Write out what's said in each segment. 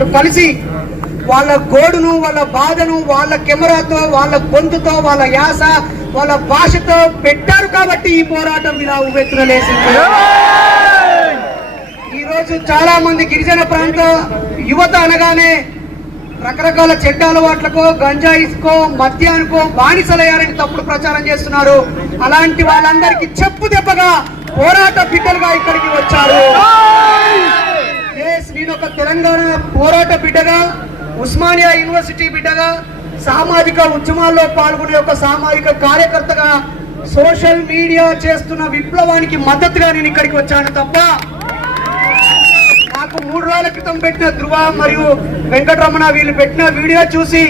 అందరూ కలిసి వాళ్ళ గోడును, వాళ్ళ బాధను, వాళ్ళ కెమెరాతో, వాళ్ళ గొంతుతో, వాళ్ళ యాస, వాళ్ళ భాషతో పెట్టారు కాబట్టి ఈ పోరాటం ఇలా ఉవ్వెత్తున లేసింది. ఈరోజు చాలా మంది గిరిజన ప్రాంత యువత అనగానే రకరకాల చెడ్డ అలవాట్లకో, గంజాయికో, మద్యానికో బానిసలయ్యారని తప్పుడు ప్రచారం చేస్తున్నారు. అలాంటి వాళ్ళందరికీ చెప్పు దెబ్బగా పోరాట బిడ్డలుగా ఇక్కడికి వచ్చారు. నేను ఒక తెలంగాణ పోరాట బిడ్డగా, ఉస్మానియా యూనివర్సిటీ బిడ్డగా, సామాజిక ఉద్యమాల్లో పాల్గొనే ఒక సామాజిక కార్యకర్తగా, సోషల్ మీడియా చేస్తున్న విప్లవానికి మద్దతుగా నేను ఇక్కడికి వచ్చాను తప్ప నాకు 3 రోజుల క్రితం పెట్టిన ధృవ మరియు వెంకటరమణ వీళ్ళు పెట్టిన వీడియో చూసి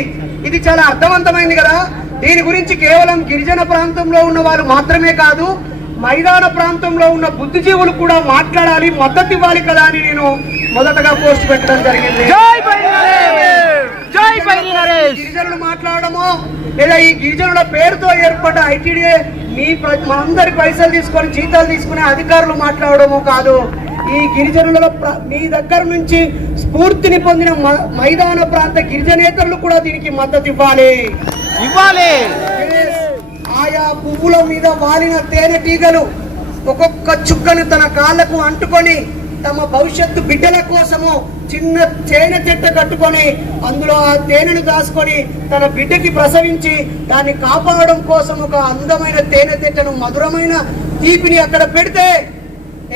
ఇది చాలా అర్థవంతమైంది కదా, దీని గురించి కేవలం గిరిజన ప్రాంతంలో ఉన్న వాళ్ళు మాత్రమే కాదు, మైదాన ప్రాంతంలో ఉన్న బుద్ధిజీవులు కూడా మాట్లాడాలి, మద్దతు ఇవ్వాలి కదా అని నేను మొదటగా పోస్ట్ పెట్టడం జరిగింది. గిరిజనులు మాట్లాడడమో లేదా ఈ గిరిజనుల పేరుతో ఏర్పడ్డ ఐటీడీఏ మనందరి పైసలు తీసుకొని జీతాలు తీసుకునే అధికారులు మాట్లాడడమో కాదు, ఈ గిరిజనుల మీ దగ్గర నుంచి స్ఫూర్తిని పొందిన మైదాన ప్రాంత గిరిజనేతరులు కూడా దీనికి మద్దతు ఇవ్వాలి. ఆయా పువ్వుల మీద వాలిన తేనెటీగలు ఒక్కొక్క చుక్కను తన కాళ్లకు అంటుకొని తమ భవిష్యత్తు బిడ్డల కోసము చిన్న తేనె చెట్టు కట్టుకొని అందులో ఆ తేనెను దాచుకొని తన బిడ్డకి ప్రసవించి దాన్ని కాపాడడం కోసం ఒక అందమైన తేనె చెట్టును, మధురమైన తీపిని అక్కడ పెడితే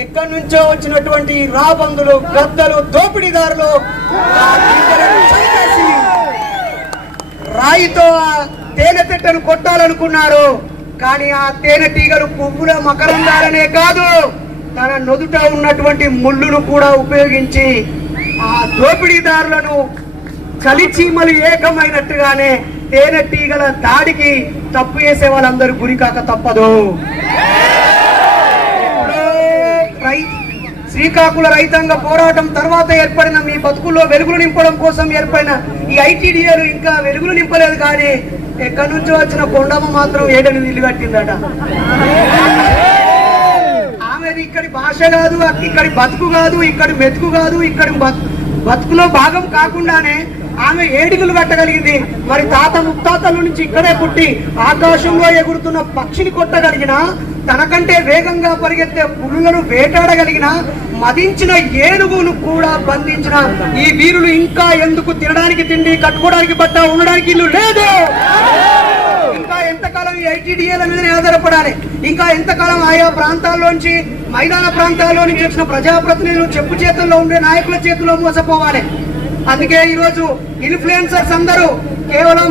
ఎక్కడి నుంచో వచ్చినటువంటి రాబందులు, గద్దలు, దోపిడీదారులు రాయితో ఆ తేనె చెట్టును కొట్టాలనుకున్నారు. కానీ ఆ తేనెటీగలు పువ్వుల మకరందాలనే కాదు, తన నొదుట ఉన్నటువంటి ముళ్ళును కూడా ఉపయోగించి ఆ దోపిడీదారులను చలిచీమలు ఏకమైనట్టుగానే తేనెటీగల దాడికి తప్పు చేసే వాళ్ళందరూ గురికాక తప్పదు. శ్రీకాకుళ రైతాంగ పోరాటం తర్వాత ఏర్పడిన మీ బతుకుల్లో వెలుగులు నింపడం కోసం ఏర్పడిన ఈ ఐటీడీఏలు ఇంకా వెలుగులు నింపలేదు. కానీ ఎక్కడి నుంచో వచ్చిన కొండమ్మ మాత్రం ఏడని నీళ్లు కట్టిందట. ఆమెది ఇక్కడి భాష కాదు, ఇక్కడి బతుకు కాదు, ఇక్కడి మెతుకు కాదు, ఇక్కడి బతుకులో భాగం కాకుండానే ఆమె ఏడుగులు కట్టగలిగింది. మరి తాత ముత్తాతల నుంచి ఇక్కడే పుట్టి ఆకాశంలో ఎగురుతున్న పక్షిని కొట్టగలిగిన, తనకంటే వేగంగా పరిగెత్తే పులులను వేటాడగలిగిన, మదించిన ఏనుగును కూడా బంధించిన ఈ వీరులు ఇంకా ఎందుకు తినడానికి తిండి, కట్టుకోవడానికి బట్ట, ఉండడానికి ఇల్లు లేదు? ఇంకా ఎంతకాలం ఈ ఐటీడీఏల మీదనే ఆధారపడాలి? ఇంకా ఎంతకాలం ఆయా ప్రాంతాల్లోంచి, మైదాన ప్రాంతాల్లో నుంచి వచ్చిన ప్రజాప్రతినిధులు చెప్పు చేతుల్లో ఉండే నాయకుల చేతుల్లో మోసపోవాలి? అందుకే ఈరోజు ఇన్ఫ్లుయెన్సర్స్ అందరూ కేవలం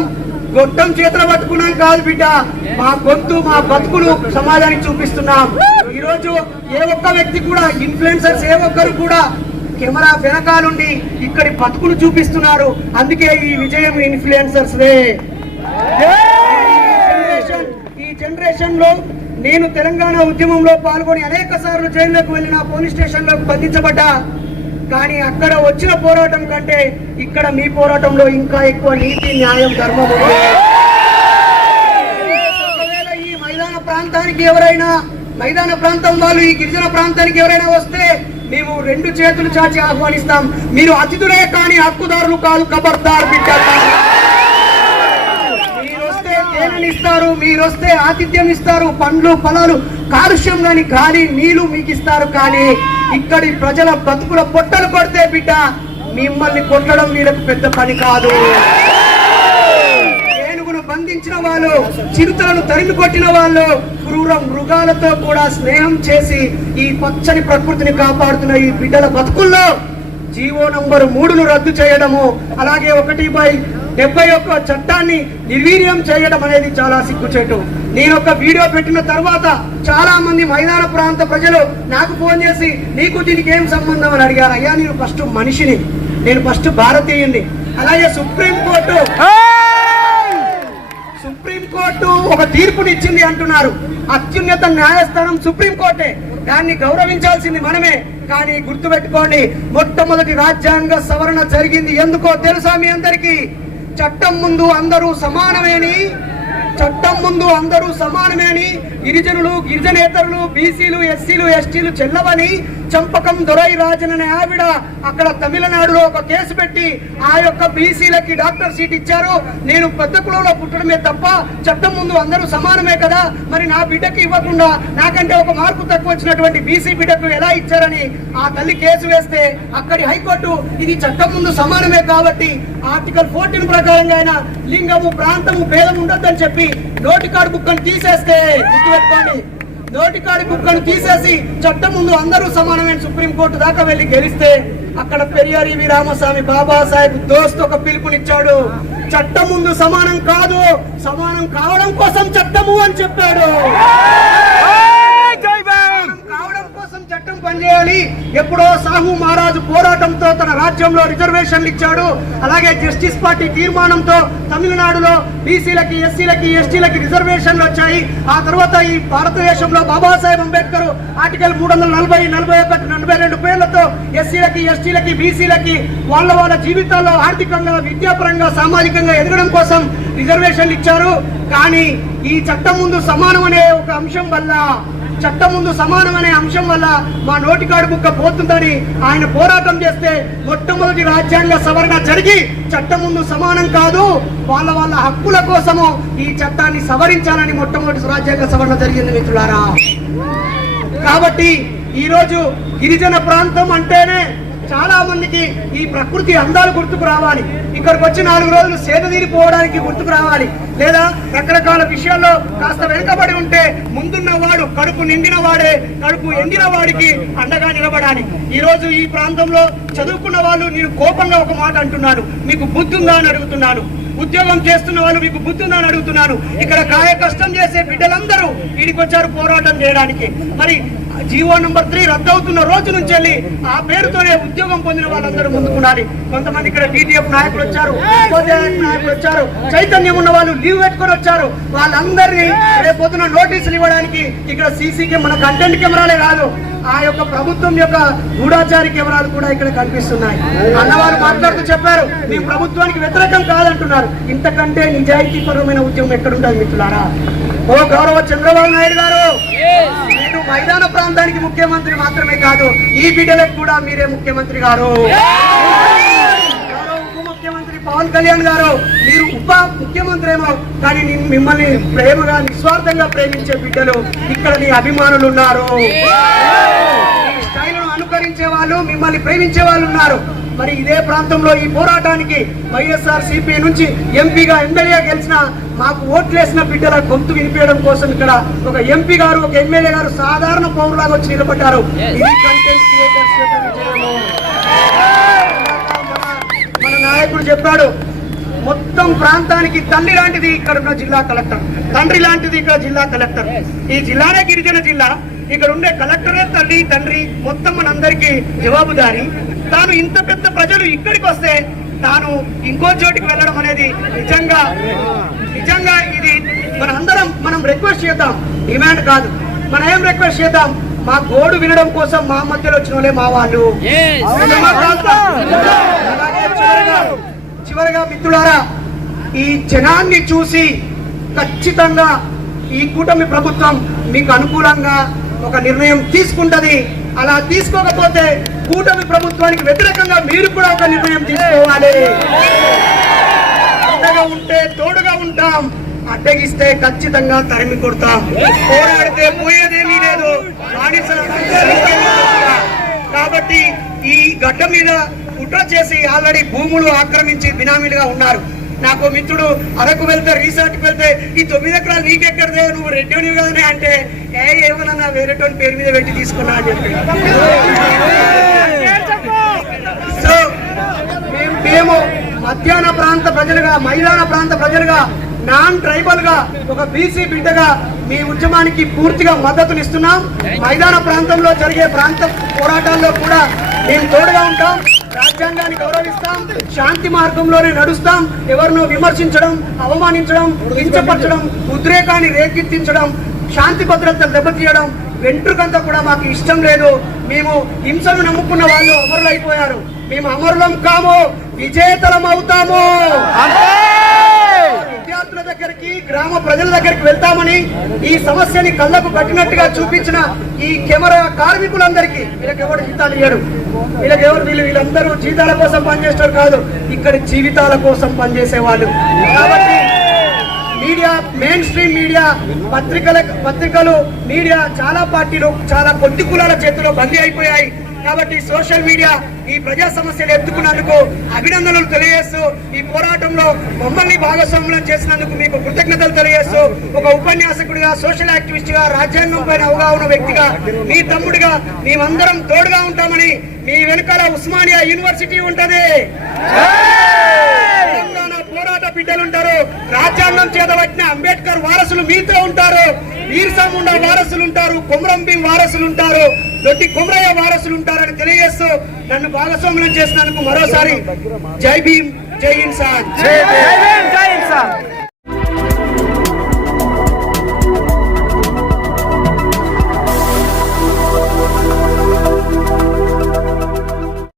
గొట్టం చేతులు పట్టుకున్నాం కాదు బిడ్డ, మా గొంతు, మా బతుకులు సమాజానికి చూపిస్తున్నాం. ఈరోజు ఏ ఒక్క వ్యక్తి కూడా, ఇన్ఫ్లుయెన్సర్స్ ఏ ఒక్కరు కూడా కెమెరా వెనకాలుండి ఇక్కడి బతుకులు చూపిస్తున్నారు. అందుకే ఈ విజయం ఇన్ఫ్లుయెన్సర్స్ దే. ఈ జనరేషన్ లో నేను తెలంగాణ ఉద్యమంలో పాల్గొని అనేక సార్లు జైల్లోకి వెళ్ళిన, పోలీస్ స్టేషన్ లో బంధించబడ్డా. కానీ అక్కడ వచ్చిన పోరాటం కంటే ఇక్కడ మీ పోరాటంలో ఇంకా ఎక్కువ నీతి, న్యాయం, ధర్మం ఉంది. ఒకవేళ ఈ మైదాన ప్రాంతానికి ఎవరైనా, మైదాన ప్రాంతం వాళ్ళు ఈ గిరిజన ప్రాంతానికి ఎవరైనా వస్తే మేము 2 చేతులు చాచి ఆహ్వానిస్తాం. మీరు అతిథులే కానీ హక్కుదారులు కాదు, ఖబర్దార్ బిడ్డ. మీరొస్తే తేనెనిస్తారు, మీరొస్తే ఆతిథ్యం ఇస్తారు, పండ్లు ఫలాలు, కాలుష్యం గాని గాలి, నీళ్లు మీకు ఇస్తారు. కానీ ఇక్కడి ప్రజల బతుకుల పొట్టలు కొడితే బిడ్డ, మిమ్మల్ని కొట్టడం వీళ్ళకు పెద్ద పని కాదు. ఏనుగును బంధించిన వాళ్ళు, చిరుతలను తరిమి కొట్టిన వాళ్ళు, క్రూర మృగాలతో కూడా స్నేహం చేసి ఈ పచ్చని ప్రకృతిని కాపాడుతున్న ఈ బిడ్డల బతుకుల్లో జీవో నంబర్ 3ను రద్దు చేయడము, అలాగే 1/71 చట్టాన్ని నిర్వీర్యం చేయడం అనేది చాలా సిగ్గుచేటు. నేను ఒక వీడియో పెట్టిన తర్వాత చాలా మంది మైదాన ప్రాంత ప్రజలు నాకు ఫోన్ చేసి నీకు దీనికి ఏం సంబంధం అని అడిగారు. అయ్యా, నేను ఫస్ట్ మనిషిని, నేను ఫస్ట్ భారతీయుని. అలాగే సుప్రీంకోర్టు ఒక తీర్పునిచ్చింది అంటున్నారు. అత్యున్నత న్యాయస్థానం సుప్రీంకోర్టే, దాన్ని గౌరవించాల్సింది మనమే. కానీ గుర్తుపెట్టుకోండి, మొట్టమొదటి రాజ్యాంగ సవరణ జరిగింది ఎందుకో తెలుసా మీ అందరికీ? చట్టం ముందు అందరూ సమానమేని చట్టం ముందు అందరూ సమానమే అని, గిరిజనులు, గిరిజనేతరులు, బీసీలు, ఎస్సీలు, ఎస్టీలు చెల్లవని చంపకం దొరై రాజన్ అనే ఆవిడ అక్కడ తమిళనాడులో ఒక కేసు పెట్టి ఆ యొక్క బీసీలకి డాక్టర్ సీట్ ఇచ్చారు. నేను పెద్ద కులంలో పుట్టడమే తప్ప చట్టం ముందు అందరూ సమానమే కదా, మరి నా బిడ్డకి ఇవ్వకుండా నాకంటే ఒక మార్కు తక్కువ వచ్చినటువంటి బీసీ బిడ్డకు ఎలా ఇచ్చారని ఆ తల్లి కేసు వేస్తే అక్కడి హైకోర్టు ఇది చట్టం ముందు సమానమే కాబట్టి ఆర్టికల్ 14 ప్రకారంగా ఆయన లింగము, ప్రాంతము, భేదం ఉండొద్దని చెప్పి నోటికాడు బుక్కను తీసేస్తే, గుర్తుపెట్టుకోండి, నోటికాడి బుక్కను తీసేసి చట్టం ముందు అందరూ సమానమైన సుప్రీంకోర్టు దాకా వెళ్లి గెలిస్తే అక్కడ పెరియార్ వి రామస్వామి బాబాసాహెబ్ దోస్త్ ఒక పిలుపునిచ్చాడు. చట్టం ముందు సమానం కాదు, సమానం కావడం కోసం చట్టము అని చెప్పాడు. కావడం కోసం చట్టం పనిచేయాలి. ఎప్పుడో సాహు మహారాజు పోరాటంతో తన రాజ్యంలో రిజర్వేషన్లు ఇచ్చాడు. అలాగే జస్టిస్ పార్టీ తీర్మానంతో తమిళనాడులో బీసీలకి, ఎస్సీలకి, ఎస్టీలకి రిజర్వేషన్లు వచ్చాయి. ఆ తర్వాత ఈ భారతదేశంలో బాబాసాహెబ్ అంబేద్కర్ ఆర్టికల్ 340, 41, 42 పేర్లతో ఎస్సీలకి, ఎస్టీలకి, బీసీలకి వాళ్ళ జీవితాల్లో ఆర్థికంగా, విద్యాపరంగా, సామాజికంగా ఎదగడం కోసం రిజర్వేషన్లు ఇచ్చారు. కానీ ఈ చట్టం ముందు సమానం అనే ఒక అంశం వల్ల, చట్టం ముందు సమానం అనే అంశం వల్ల మా నోటికాడు బుక్క పోతుందని ఆయన పోరాటం చేస్తే మొట్టమొదటి రాజ్యాంగ సవరణ జరిగి చట్టం ముందు సమానం కాదు, వాళ్ళ హక్కుల కోసము ఈ చట్టాన్ని సవరించాలని మొట్టమొదటి రాజ్యాంగ సవరణ జరిగింది మిత్రులారా. కాబట్టి ఈ రోజు గిరిజన ప్రాంతం అంటేనే చాలా మందికి ఈ ప్రకృతి అందాలు గుర్తుకు రావాలి, ఇక్కడికి వచ్చి 4 రోజులు సేద తీరిపోవడానికి గుర్తుకు రావాలి, లేదా రకరకాల విషయాల్లో కాస్త వెనుకబడి ఉంటే ముందున్న వాడు కడుపు నిండిన వాడే కడుపు ఎండిన వాడికి అండగా నిలబడాలి. ఈ రోజు ఈ ప్రాంతంలో చదువుకున్న వాళ్ళు నేను కోపంగా ఒక మాట అంటున్నాను, మీకు బుద్ధి ఉందా అని అడుగుతున్నాను. ఉద్యోగం చేస్తున్న వాళ్ళు మీకు బుద్ధి ఉందా అని అడుగుతున్నాను. ఇక్కడ కాయ కష్టం చేసే బిడ్డలందరూ వీడికి వచ్చారు పోరాటం చేయడానికి. మరి జీవో నంబర్ 3 రద్దవుతున్న రోజు నుంచి వెళ్ళి ఆ పేరుతోనే ఉద్యోగం పొందిన వాళ్ళందరూ ముందుకున్నారు. కొంతమంది ఇక్కడ టీటీఎఫ్ నాయకులు వచ్చారు, నాయకులు వచ్చారు, చైతన్యం ఉన్న వాళ్ళు లీవ్ పెట్టుకొని వచ్చారు. వాళ్ళందరినీ రేపొద్దున నోటీసులు ఇవ్వడానికి ఇక్కడ సీసీ మన కంటెంట్ కెమెరాలే కాదు, ఆ యొక్క ప్రభుత్వం యొక్క గూఢాచారి కెమెరాలు కూడా ఇక్కడ కనిపిస్తున్నాయి. అన్నవారు మాట్లాడుతూ చెప్పారు మేము ప్రభుత్వానికి వ్యతిరేకం కాదంటున్నారు. ఇంతకంటే నిజాయితీపరమైన ఉద్యమం ఎక్కడుంటుంది మిత్రులారా? ఓ గౌరవ చంద్రబాబు నాయుడు గారు, నేను మైదాన ప్రాంతానికి ముఖ్యమంత్రి మాత్రమే కాదు, ఈ బిడ్డలకు కూడా మీరే ముఖ్యమంత్రి గారు. ఉప ముఖ్యమంత్రి పవన్ కళ్యాణ్ గారు, మీరు ఉప ముఖ్యమంత్రి ఏమో కానీ మిమ్మల్ని ప్రేమగా, నిస్వార్థంగా ప్రేమించే బిడ్డలు ఇక్కడ నీ అభిమానులు ఉన్నారు. ఈ స్టైల్ను అనుకరించే వాళ్ళు, మిమ్మల్ని ప్రేమించే వాళ్ళు ఉన్నారు. మరి ఇదే ప్రాంతంలో ఈ పోరాటానికి వైఎస్ఆర్ సిపి నుంచి ఎంపీగా, ఎమ్మెల్యే గెలిచిన మాకు ఓట్లేసిన బిడ్డల గొంతు వినిపించడం కోసం ఇక్కడ ఒక ఎంపీ గారు, ఒక ఎమ్మెల్యే గారు సాధారణ పౌరులాగా వచ్చి నిలబడ్డారు. ఇది కంటెంట్ క్రియేటర్స్ యొక్క విజయము. మన నాయకుడు చెప్పాడు, మొత్తం ప్రాంతానికి తల్లి లాంటిది ఇక్కడ ఉన్న జిల్లా కలెక్టర్, తండ్రి లాంటిది ఇక్కడ జిల్లా కలెక్టర్. ఈ జిల్లానే గిరిజన జిల్లా, ఇక్కడ ఉండే కలెక్టరే తల్లి, తండ్రి, మొత్తం మనందరికీ జవాబుదారి. తాను ఇంత పెద్ద ప్రజలు ఇక్కడికి వస్తే తాను ఇంకో చోటికి వెళ్ళడం అనేది నిజంగా ఇది మనం రిక్వెస్ట్ చేద్దాం, డిమాండ్ కాదు. మనం ఏం రిక్వెస్ట్ చేద్దాం, మా గోడు వినడం కోసం మా మధ్యలో వచ్చిన వాళ్ళే మా వాళ్ళు. చివరిగా మిత్రులారా, ఈ జనాన్ని చూసి ఖచ్చితంగా ఈ కూటమి ప్రభుత్వం మీకు అనుకూలంగా ఒక నిర్ణయం తీసుకుంటది. అలా తీసుకోకపోతే కూటమి ప్రభుత్వానికి వ్యతిరేకంగా మీరు కూడా ఒక నిర్ణయం తీసుకోవాలి. అండగా ఉంటే తోడుగా ఉంటాం, అడ్డగిస్తే ఖచ్చితంగా తరిమి కొడతాం. పోరాడితే పోయేదేమీ లేదు. కాబట్టి ఈ గడ్డ మీద కుట్ర చేసి ఆల్రెడీ భూములు ఆక్రమించి బినామీలుగా ఉన్నారు. నాకు మిత్రుడు అరకు వెళ్తే, రిసార్ట్ కి వెళ్తే ఈ 9 ఎకరాలు నీకెక్కడదే, నువ్వు రెడ్డి కదనే అంటే ఏమన్నా వేరేటోని పేరు మీద పెట్టి తీసుకున్నా అని చెప్పి. సో మేము మధ్యాహ్న ప్రాంత ప్రజలుగా, మైదాన ప్రాంత ప్రజలుగా, నాన్ ట్రైబల్ గా, ఒక బీసీ బిడ్డగా మీ ఉద్యమానికి పూర్తిగా మద్దతునిస్తున్నాం. మైదాన ప్రాంతంలో జరిగే ప్రాంత పోరాటాల్లో కూడా మేము తోడుగా ఉంటాం. రాజ్యాంగాన్ని గౌరవిస్తాం, శాంతి మార్గంలోనే నడుస్తాం. ఎవరినో విమర్శించడం, అవమానించడం, కించపరచడం, ఉద్రేకాన్ని రేకెత్తించడం, శాంతి భద్రతలు దెబ్బతీయడం వెంట్రుకంతా కూడా మాకు ఇష్టం లేదు. మేము హింసను నమ్ముకున్న వాళ్ళు అమరులు అయిపోయారు. మేము అమరులం కాము, విజేతలం అవుతాము. విద్యార్థుల దగ్గరికి గ్రామ ప్రజల దగ్గరికి వెళ్తామని ఈ సమస్యని కళ్ళకు కట్టినట్టుగా చూపించిన ఈ కెమెరా కార్మికులందరికీ వీళ్ళకెవరు జీతాలు ఇయ్యరు, వీళ్ళందరూ జీతాల కోసం పనిచేస్తారు కాదు, ఇక్కడ జీవితాల కోసం పనిచేసే వాళ్ళు. కాబట్టి మీడియా, మెయిన్ స్ట్రీమ్ మీడియా, పత్రికలు, మీడియా చాలా పార్టీలు, చాలా కొద్ది కులాల చేతిలో బందీ అయిపోయాయి. కాబట్టి సోషల్ మీడియా ఈ ప్రజా సమస్యలు ఎత్తుకున్నందుకు అభినందనలు తెలియజేస్తూ, ఈ పోరాటంలో మమ్మల్ని భాగస్వామ్యం చేసినందుకు మీకు కృతజ్ఞతలు తెలియజేస్తూ, ఒక ఉపన్యాసకుడిగా, సోషల్ యాక్టివిస్ట్ గా, రాజ్యాంగం పైన అవగాహన వ్యక్తిగా, మీ తమ్ముడిగా మేమందరం తోడుగా ఉంటామని, మీ వెనకాల ఉస్మానియా యూనివర్సిటీ ఉంటది, తెలంగాణ పోరాట బిడ్డలు ఉంటారు, రాజ్యాంగం చేతబట్టిన అంబేద్కర్ వారసులు మీతో ఉంటారు, వీర్సా ముండా వారసులు ఉంటారు, కొమరం భీం వారసులు ఉంటారు, దొడ్డి కొమరయ్య వారసులు ఉంటారని తెలియజేస్తూ నన్ను భాగస్వామ్యం చేసినందుకు మరోసారి జై భీమ్, జై ఇన్సాన్.